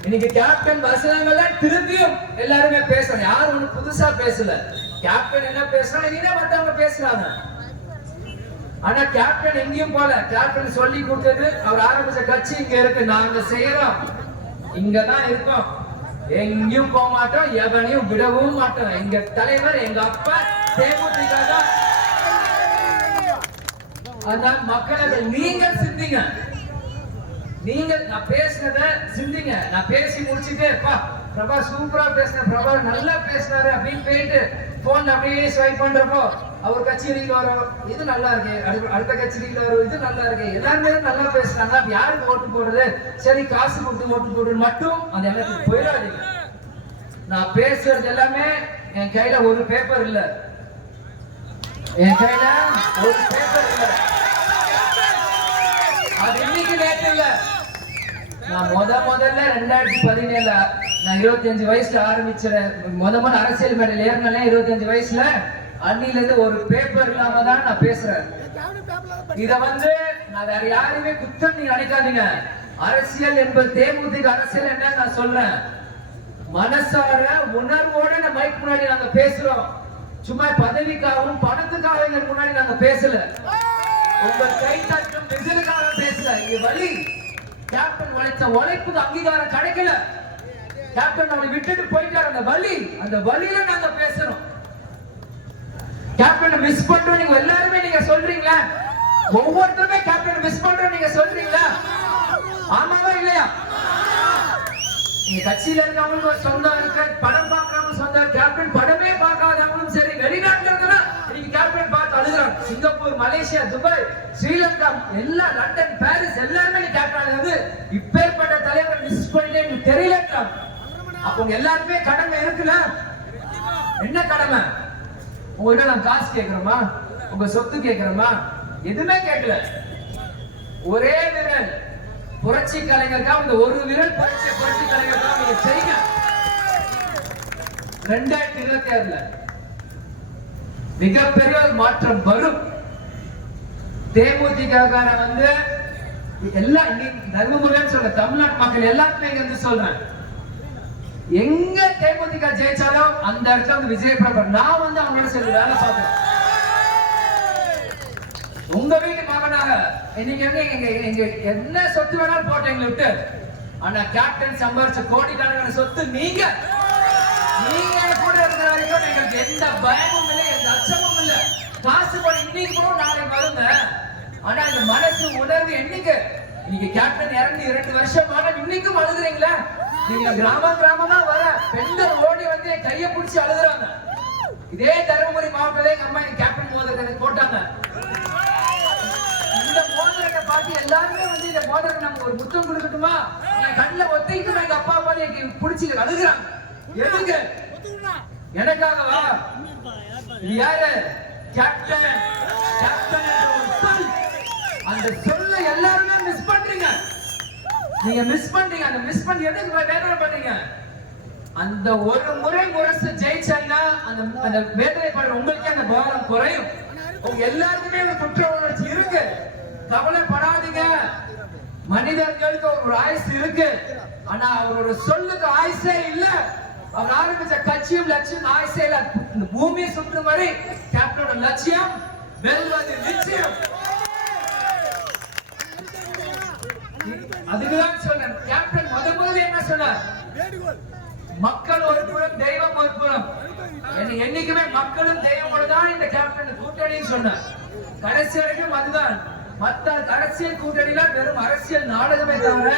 இன்னைக்கு கேப்டன் வசனங்கள் திரும்பியும் எல்லாருமே பேசுறாங்க. யாரும் ஒண்ணு புதுசா பேசல. கேப்டன் என்ன பேசுறாங்க, இதே மத்தவங்க பேசுறாங்க. ஆனா கேப்டன் எங்கேயும் போல. கேப்டன் சொல்லி கொடுத்தது, அவர் ஆரம்பிச்ச கட்சி இங்க இருக்கு, நாங்க செய்யறோம், இங்கதான் இருக்கோம், எங்கேயும் போக மாட்டோம், எவனையும் விடவும் மாட்டோம். எங்க தலைவர் எங்க அப்பா தேமுதிக தான். அதான் மக்களை நீங்க சிந்திங்க. நீங்கள் நான் பேசினத சிந்திங்க. நான் பேசி முடிச்சுட்டு பிரபா சூப்பரா பேசின, பிரபா நல்லா பேசினாரு அப்படின்னு போயிட்டு போன் அப்படியே ஸ்வைப் பண்றப்போ அவர் கட்சி ரீல் வரும், இது நல்லா இருக்கு, அடுத்த கட்சி ரீல் வரும், இது நல்லா இருக்கு, எல்லாருமே நல்லா பேசுறாங்க, யாருக்கு ஓட்டு போடுறது, சரி காசு கொடுத்து ஓட்டு போடுறது மட்டும் அந்த எல்லாத்துக்கும் போயிடாதீங்க. நான் பேசுறது எல்லாமே என் கையில ஒரு பேப்பர் இல்ல, என் கையில ஒரு பேப்பர் இல்ல. அது இன்னைக்கு நேற்று இல்ல, நான் முதல்ல 2017 நான் 25 வயசுல ஆரம்பிச்சேன். முதல்ல அரசியல் மேடையில் ஏறினேன் 25 வயசுல. அன்னில இருந்து ஒரு பேப்பர் இல்லாம தான் நான் பேசுறேன். இத நான் வேற யாருமே குத்தம் நீங்க நினைக்காதீங்க. அரசியல் என்பது தேமுதிக அரசியல் என்ன நான் சொல்றேன். மனசார உணர்வோட நம்ம மைக் முன்னாடி நாங்க பேசுறோம். சும்மா பதவிக்காகவும் பணத்துக்காக எங்க முன்னாடி நாங்க பேசல. உங்க கை தட்டும் விசிலுக்காக பேசல. இது வழி. கேப்டன் உழைச்ச உழைப்புக்கு அங்கீகாரம் கிடைக்கல. கேப்டன் அவனை விட்டுட்டு போயிட்டார். அந்த வழியில நாங்க பேசணும். கேப்டன் மிஸ் பண்றோம் நீங்க எல்லாருமே நீங்க சொல்றீங்களா? ஒவ்வொருத்தருமே கேப்டன் மிஸ் பண்றோம் நீங்க சொல்றீங்களா? ஆமாவா இல்லையா? நீங்க கட்சியில இருக்கவங்களுக்கு ஒரு சொந்தம் இருக்கு, படம் பார்க்கறவங்க சொந்தம். கேப்டன் படமே பார்க்காதவங்களும் சரி, வெளிநாட்டுல இருந்தா நீங்க கேப்டன் பார்த்து அழுகுறாங்க. சிங்கப்பூர், மலேசியா, துபாய், ஸ்ரீலங்கா, எல்லா லண்டன், பாரிஸ் எல்லாருமே நீ கேப்டன் இப்பேற்பட்ட தலைவர் மிஸ் பண்ணிட்டே தெரியல. அப்ப எல்லாருமே கடமை இருக்குல்ல. என்ன கடமை? உங்ககிட்ட நான் காசு கேட்கிறோமா? உங்க சொத்து கேட்கிறோமா? எதுவுமே கேட்கல. ஒரே விரல் புரட்சி கலைஞருக்கா, இந்த ஒரு விரல் புரட்சி கலைஞருக்கா நீங்க செய்யுங்க. 2027 மிகப்பெரிய மாற்றம் வரும். தேமுதிக எல்லாம் தர்மபுரின்னு சொல்ற தமிழ்நாட்டு மக்கள் எல்லாருமே இங்க சொல்றேன். எங்க தேமுதிக ஜெயிச்சாலும் அந்த இடத்துல விஜய் பிரபர் நான் அவங்களோட சேர்ந்து வேலை பார்க்கிறேன். உங்க வீட்டு மகனாக இன்னைக்கு என்ன சொத்து வேணாலும் போட்டு எங்களை விட்டு. ஆனா கேப்டன் சம்பாரிச்ச கோடிக்கணக்கான சொத்து நீங்க கூட இருக்கிற வரைக்கும் எங்களுக்கு எந்த பயமும் இல்லை, எந்த அச்சமும் இல்லை. காசு கூட இன்னைக்கு கூட நாளைக்கு வருங்க. ஆனா இந்த மனசு உணர்வு என்னைக்கு இன்னைக்கு கேப்டன் இறந்து 2 வருஷம் இன்னைக்கும் அழுகுறீங்களா? நீங்க கிராமமா வர பெண்கள் ஓடி கையை பிடிச்சி அழுகுறாங்க. இதே தருமபுரி மாவட்டத்திலே எங்க அம்மா கேப்டன் மோதிரத்தை போட்டாங்க. இந்த மோதிரத்தை பார்த்து எல்லாருமே இந்த மோதிரத்தை நமக்கு ஒரு முத்தம் கொடுக்கட்டுமா, என் கண்ணில் ஒத்திக்கிட்டு எங்க அப்பா பார்த்து எனக்கு பிடிச்சி அழுகுறாங்க. எதுக்கு? எனக்காகவா? இது யாரு? கேப்டன். கேப்டன் அந்த சொல்ல எல்லாருமே மிஸ் பண்றீங்க. நீங்க மிஸ் பண்றீங்க. அந்த மிஸ் பண்ணி எதுக்கு வேதனை பண்றீங்க? அந்த ஒரு முறை முரசு ஜெயிச்சா அந்த வேதனை பண்ற உங்களுக்கே அந்த பாரம் குறையும். உங்க எல்லாருக்குமே அந்த குற்ற உணர்ச்சி இருக்கு. கவலைப்படாதீங்க. மனிதர்களுக்கு ஒரு ஆயுசு இருக்கு. ஆனா அவரோட சொல்லுக்கு ஆயுசே இல்ல. அவர் ஆரம்பிச்ச கட்சியும் லட்சியம் ஆயுசே இல்ல. இந்த பூமியை சுற்றும் வரை கேப்டனோட லட்சியம் வெல்வது நிச்சயம். அதுக்குதான் சொன்னேன். கேப்டன் முதல்ல என்ன சொன்னார்? மக்கள் ஒரு புறம், தெய்வம் ஒரு புறம். என்னைக்குமே மக்களும் தெய்வமோட தான் இந்த கேப்டன் கூட்டணின்னு சொன்னார். கடைசி வரைக்கும் அதுதான். மற்ற அரசியல் கூட்டணியில வெறும் அரசியல் நாடகமே தவிர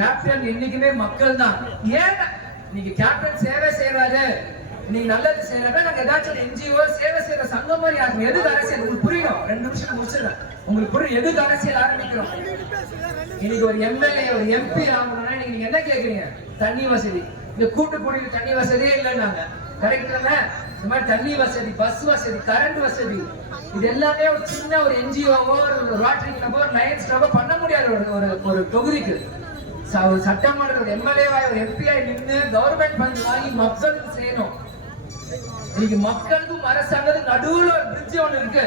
கேப்டன் என்னைக்குமே மக்கள் தான். ஏன் நீங்க கேப்டன் சேவை செய்யறாரு, நீங்க நல்லது செய்யறாரு, நாங்க ஏதாச்சும் என்ஜிஓ சேவை செய்யற சங்கம் மாதிரி ஆகும். எதுக்கு அரசியல் உங்களுக்கு புரியும்? 2 நிமிஷம் முடிச்சிடறேன். உங்களுக்கு புரியும் எதுக்கு அரசியல் ஆரம்பிக்கிறோம்? இன்னைக்கு ஒரு எம்எல்ஏ ஒரு எம்பி ஆகணும்னா நீங்க என்ன கேக்குறீங்க? தண்ணி வசதி. இந்த கூட்டுக்குடியில் தண்ணி வசதியே இல்லைன்னாங்க. கரெக்ட் தானே? இந்த மாதிரி தண்ணி வசதி, பஸ் வசதி, கரண்ட் வசதி, இது எல்லாமே ஒரு சின்ன ஒரு என்ஜிஓவோ ஒரு ரோட்டரி கிளப்போ ஒரு லயன்ஸ் கிளப்போ பண்ண முடியாது. ஒரு தொகுதிக்கு சட்டமன்ற எம்எல்ஏவாய் ஒரு எம்பிஐ நின்று கவர்மெண்ட் ஃபண்ட் வாங்கி மக்களுக்கு செய்யணும். இன்னைக்கு மக்களுக்கும் அரசாங்கத்துக்கும் நடுவுல ஒரு பிரிட்ஜ் ஒண்ணு இருக்கு.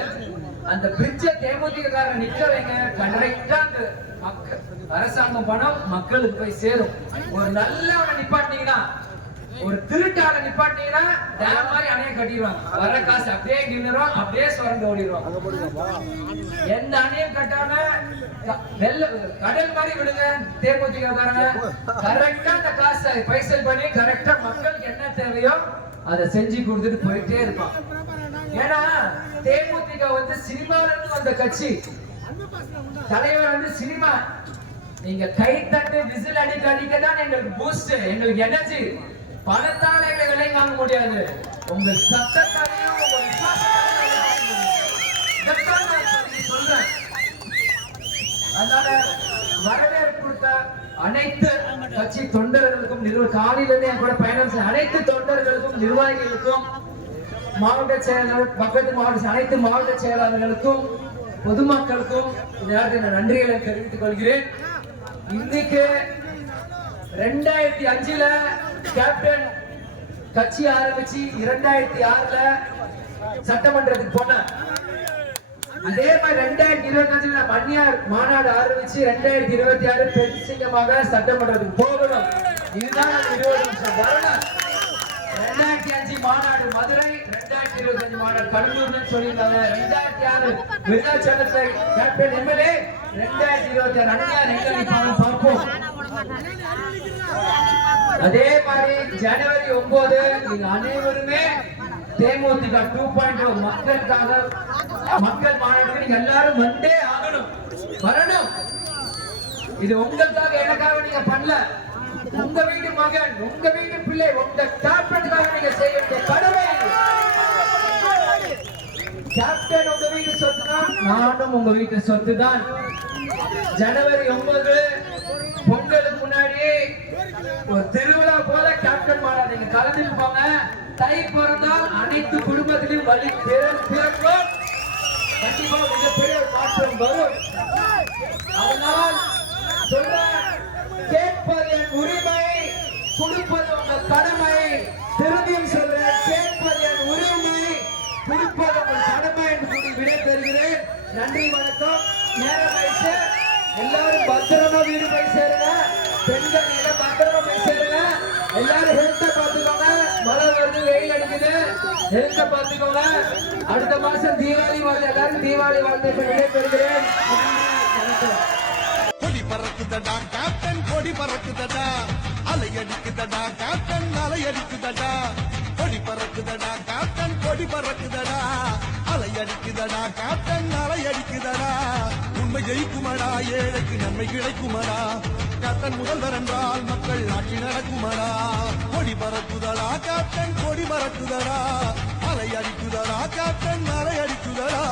அந்த பிரிட்ஜ தேமுதிக நிக்க வைங்க. கரெக்டா அரசாங்கம் பணம் மக்களுக்கு போய் சேரும். ஒரு நல்லவனை நிப்பாட்டினீங்கன்னா, ஒரு திருட்டாள நிப்பாட்டினீங்கன்னா டேம் மாதிரி அணையை கட்டிடுவாங்க. வர காசு அப்படியே நின்னுரும், அப்படியே சுரண்டு ஓடிடுவாங்க. எந்த அணையும் கட்டாம கடல் மாதிரி விடுங்க. தேமுதிக கரெக்டா அந்த காசை பைசல் பண்ணி கரெக்டா மக்களுக்கு என்ன தேவையோ அதை செஞ்சு கொடுத்துட்டு போயிட்டே இருப்பான். ஏன்னா தேமுதிக சினிமால இருந்து வந்த கட்சி. தலைவர் சினிமா. நீங்க கை தட்டு விசில் அடிக்க தான் எங்களுக்கு பூஸ்ட், எங்களுக்கு எனர்ஜி. பணத்தால எங்களை விலை வாங்க முடியாது. உங்க சத்தத்தாலையும் உங்க சொல்றேன். அதனால வரவேற்பு கொடுத்த அனைத்து கட்சி தொண்டர்களுக்கும் காலையிலிருந்து என் கூட பயணம் செய்ய அனைத்து தொண்டர்களுக்கும் நிர்வாகிகளுக்கும் மாவட்ட செயலாளர் பக்கத்து மாவட்ட அனைத்து மாவட்ட செயலாளர்களுக்கும் பொதுமக்களுக்கும் இந்த நேரத்தில் நன்றிகளை தெரிவித்துக் கொள்கிறேன். இன்னைக்கு 2005ல கேப்டன் கட்சி ஆரம்பிச்சு 2006ல சட்டமன்றத்துக்கு போனார். அதே மாதிரி 2025ல மன்னியார் மாநாடு ஆரம்பிச்சு 2026 பெண் சிங்கமாக சட்டமன்றத்துக்கு போகணும். இதுதான் 20 நிமிஷம் வரணும். 2005 மாநாடு மதுரை, 2025 மாநாடு கடலூர்னு சொல்லியிருந்தாங்க. 2006 விருதாச்சலத்தை கேப்டன் எம்எல்ஏ, 2026 அன்னியார் எங்க நிற்பாங்க பார்ப்போம். அதே மாதிரி ஜனவரி 9 நீங்க அனைவருமே தேமுதிக 2.0 மக்களுக்காக மக்கள் மாநாட்டுக்கு நீங்க எல்லாரும் வந்தே ஆகணும், வரணும். இது உங்களுக்காக எனக்காக நீங்க பண்ணல, உங்க வீட்டு மகன், உங்க வீட்டு பிள்ளை, உங்க கேப்டனுக்காக நீங்க செய்ய வேண்டிய கடமை. கேப்டன் உங்க வீட்டு சொத்து தான், நானும் உங்க வீட்டு சொத்து தான். ஜனவரி 9 பொங்கலுக்கு முன்னாடி ஒரு திருவிழா போல கேப்டன் மாநாடு நீங்க கலந்துட்டு போங்க. தை பிறந்தால் அனைத்து குடும்பத்திலும் வழி பிறக்கும். கண்டிப்பா மிகப்பெரிய மாற்றம் வரும். அதனால் சொல்ற, கேட்பது என் உரிமை, கொடுப்பது உங்கள் கடமை. திரும்பியும் சொல்றேன், கேட்பது என் உரிமை, கொடுப்பது உங்கள் கடமை என்று கூறி விடை பெறுகிறேன். நன்றி, வணக்கம். நேரம் ஆயிடுச்சு. எல்லாரும் பத்திரமா வீடு போய் சேருங்க. பெண்கள் எல்லாம் பத்திரமா போய் சேருங்க. எல்லாரும் ஹெல்த்த பாத்துக்கோங்க. மழை வருது, வெயில் அடிக்குது, ஹெல்த்த பாத்துக்கோங்க. அடுத்த மாசம் தீபாவளி வருது. எல்லாரும் தீபாவளி வாழ்த்து விடை பெறுகிறேன். கொடி பறக்குதடா கேப்டன், கொடி பறக்குதடா, அலை அடிக்குதடா கேப்டன், அலை அடிக்குதடா. கொடி பறக்குதடா கேப்டன், கொடி பறக்குதடா, அலை அடிக்குதடா கேப்டன், அலை அடிக்குதடா. உண்மை ஜெயிக்குமடா, ஏழைக்கு நன்மை கிடைக்குமடா. கேப்டன் முதல்வர் என்றால் மக்கள் ஆட்சி நடக்குமடா. கொடி பறக்குதடா கேப்டன், கொடி பறக்குதடா, அலை அடிக்குதடா கேப்டன், அலை அடிக்குதடா.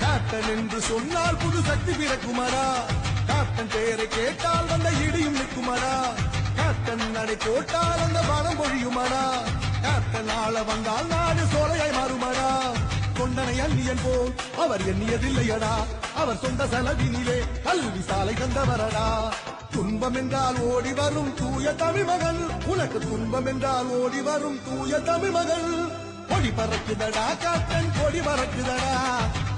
கேப்டன் என்று சொன்னால் புது சக்தி பிறக்குமடா. கேப்டன் பெயரை கேட்டால் வந்த இடியும் நிற்குமடா. கேப்டன் நடை போட்டால் அந்த பலம் பொழியுமடா. கேப்டன் ஆள வந்தால் நாடு சோலையாய் மாறுமடா. கொண்டனை அந்நியன் போல் அவர் எண்ணியதில்லையடா. அவர் சொந்த செலவினிலே கல்வி சாலை தந்தவரடா. துன்பம் என்றால் ஓடி வரும் தூய தமிழ் மகள், உனக்கு துன்பம் என்றால் ஓடி வரும் தூய தமிழ் மகள். கொடி பறக்குதடா கேப்டன், கொடி பறக்குதடா,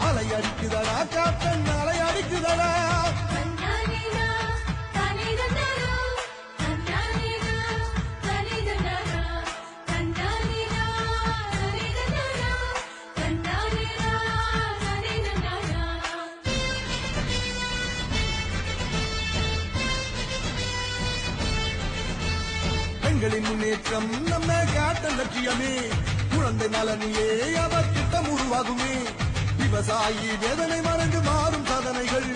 அலை அடிக்குதடா கேப்டன், அலை அடிக்குதடா. பெண்களின் முன்னேற்றம் நம்ம கேப்டன் லட்சியமே. குழந்தை நலனிலே அவர் திட்டம் உருவாகுமே. விவசாயி வேதனை மறந்து மாறும் சாதனைகள்.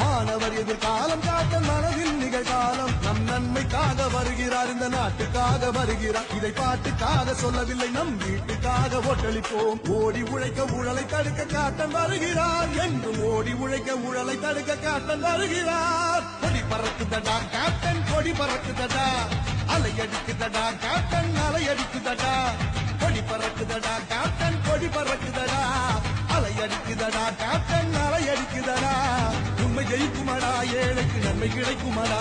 மாணவர் எதிர்காலம் கேப்டன் மனதில் நிகழ்காலம். நம் நன்மைக்காக வருகிறார், இந்த நாட்டுக்காக வருகிறார். இதை பாட்டுக்காக சொல்லவில்லை, நம் வீட்டுக்காக ஓட்டளிப்போம். ஓடி உழைக்க ஊழலை தடுக்க கேப்டன் வருகிறார். என்றும் ஓடி உழைக்க ஊழலை தடுக்க கேப்டன் வருகிறார். கொடி பறக்குதடா கேப்டன், கொடி பறக்குதடா, அலை அடிக்குதடா கேப்டன், அலை அடிக்குதடா. கொடி பறக்குதடா கேப்டன், கொடி பறக்குதடா, அலை அடிக்குதடா கேப்டன், அலை அடிக்குதடா. உண்மை ஜெயிக்குமடா, ஏழைக்கு நன்மை கிடைக்குமடா.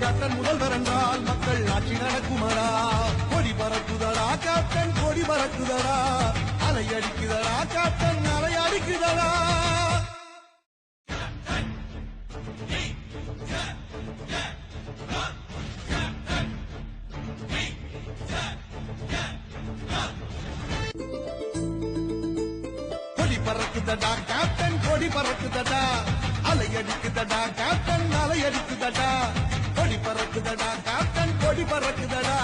கேப்டன் முதல்வர் என்றால் மக்கள் ஆட்சி நடக்குமடா. கொடி பறக்குதடா கேப்டன், கொடி பறக்குதடா, அலை அடிக்குதடா கேப்டன், அலை அடிக்குதடா. பறக்குதடா கேப்டன், கொடி பறக்குதடா, அலை அடிக்குதடா கேப்டன், அலை அடிக்குதடா. கொடி பறக்குதடா கேப்டன், கொடி பறக்குதடா,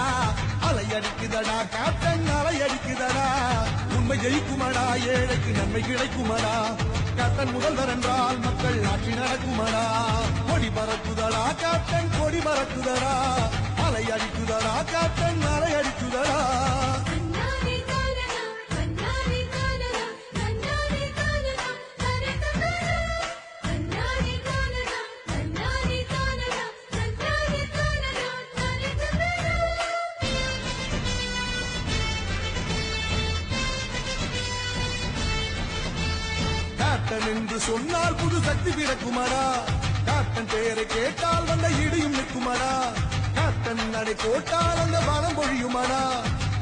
அலை அடிக்குதடா கேப்டன், அலை அடிக்குதடா. உண்மை ஜெயிக்குமடா, ஏழைக்கு நன்மை கிடைக்குமடா. கேப்டன் முதல்வர் என்றால் மக்கள் ஆட்சி நடக்குமடா. கொடி பறக்குதடா கேப்டன், கொடி பறக்குதடா, அலை அடிக்குதடா கேப்டன், அலை அடிக்குதடா. கேப்டன் என்று சொன்னால் புது சக்தி பிறக்குமடா கேப்டன் பெயரை கேட்டால் வந்த இடியும் நிற்குமடா கேப்டன் நடை போட்டால் அந்த பணம் பொழியுமடா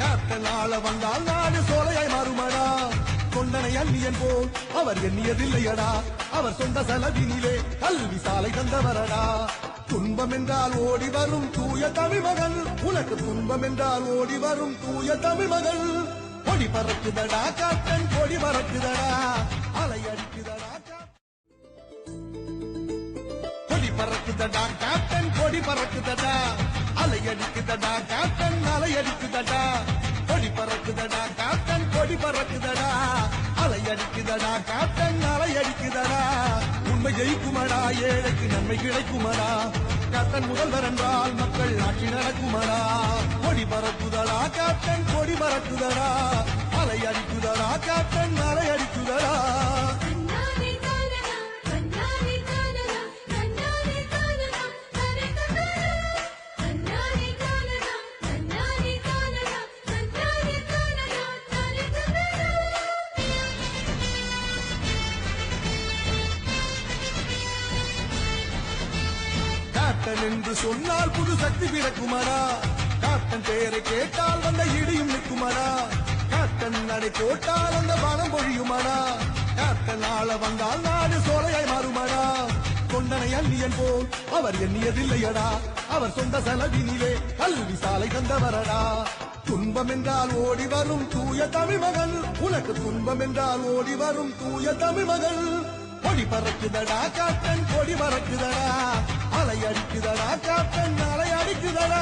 கேப்டன் ஆள வந்தால் நாடு சோலையாய் மாறுமடா தொண்டனை அந்நியன் போல் அவர் எண்ணியதில்லையடா அவர் சொந்த செலவினிலே கல்வி சாலை தந்தவரடா துன்பம் என்றால் ஓடி வரும் தூய தமிழ் மகள் உனக்கு துன்பம் என்றால் ஓடி வரும் தூய தமிழ் மகள் கொடி பறக்குதடா கேப்டன் கொடி பறக்குதடா அலை அடிக்குதடா கொடி பறக்குதடா கேப்டன் கொடி பறக்குதடா அலை அடிக்குதடா கேப்டன் அலை அடிக்குதடா கொடி பறக்குதடா கேப்டன் கொடி பறக்குதடா அலை அடிக்குதடா கேப்டன் அலை அடிக்குதடா உண்மை ஜெயிக்குமடா ஏழைக்கு நன்மை கிடைக்குமடா கேப்டன் முதல்வர் என்றால் மக்கள் ஆட்சி நடக்குமடா கொடி பறக்குதடா கேப்டன் கொடி பறக்குதடா அலை அடிக்குதடா கேப்டன் அலை அடிக்குதடா கேப்டன் என்று சொன்னால் புது சக்தி பிறக்குமடா கேப்டன் பெயரை கேட்டால் வந்த இடியும் நிற்குமடா கேப்டன் நடை போட்டால் அந்த பணம் பொழியுமடா கேப்டன் ஆள வந்தால் நாடு சோலையாய் மாறுமடா தொண்டனை அந்நியன் போல் அவர் எண்ணியதில்லையடா அவர் சொந்த செலவினிலே கல்வி சாலை தந்தவரடா துன்பம் என்றால் ஓடி வரும் தூய தமிழ் மகள் உனக்கு துன்பம் என்றால் ஓடி வரும் தூய தமிழ் மகள் கொடி பறக்குதடா கேப்டன் கொடி பறக்குதடா அலை அடிக்குதடா கேப்டன் அலை அடிக்குதடா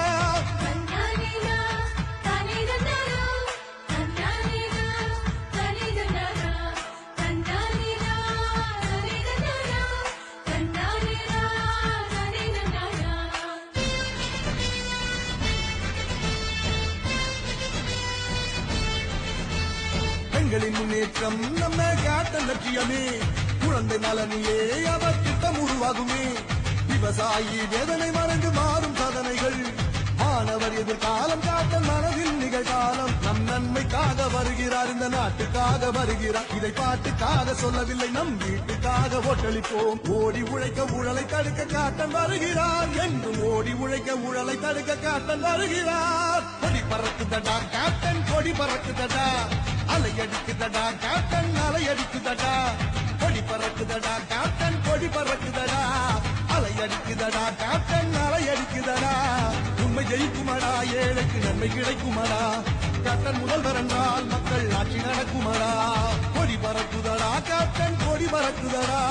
பெண்களின் முன்னேற்றம் நம்ம கேப்டன் லட்சியமே குழந்தை நலனிலே அவர் திட்டம் உருவாகுமே விவசாயி வேதனை மறந்து மாறும் சாதனைகள் மாணவர் எதிர்காலம் கேப்டன் மனதில் நிகழ்காலம் நம் நன்மைக்காக வருகிறார் இந்த நாட்டுக்காக வருகிறார் இதை பாட்டுக்காக சொல்லவில்லை நம் வீட்டுக்காக ஓட்டளிப்போம் ஓடி உழைக்க ஊழலை தடுக்க கேப்டன் வருகிறார் என்றும் ஓடி உழைக்க ஊழலை தடுக்க கேப்டன் வருகிறார் கொடி பறக்குதடா கேப்டன் கொடி பறக்குதடா அலை அடிக்குதடா கேப்டன் அலை அடிக்குதடா கொடி பறக்குதடா கேப்டன் கொடி பறக்குதடா அலை அடிக்குதடா கேப்டன் அலை அடிக்குதடா உண்மை ஜெயிக்குமடா ஏழைக்கு நன்மை கிடைக்குமடா கேப்டன் முதல்வர் என்றால் மக்கள் ஆட்சி நடக்குமடா கொடி பறக்குதடா கேப்டன் கொடி பறக்குதடா